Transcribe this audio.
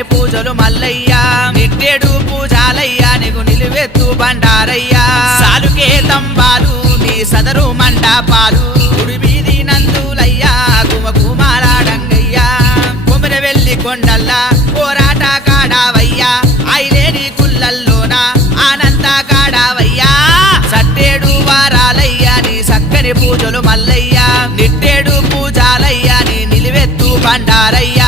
సక్కని పూజలు మల్లయ్యా నిట్టేడు పూజాలయ్యా నీకు నిలువెత్తు బండారయ్యా సాలుకే తంబాలు నీ సదరు మండపాలు గుడి వీధి నందులయ్యా గుమగుమాలాడంగయ్యా కొమిర వెళ్ళి కొండల్లా పోరాట కాడావయ్యా ఐలేని కుల్లల్లోన ఆనంద కాడావయ్యా సట్టేడు వారాలయ్యా నీ సక్కని పూజలు మల్లయ్యా నిట్టేడు పూజాలయ్యా నీ నిలువెత్తు బండారయ్యా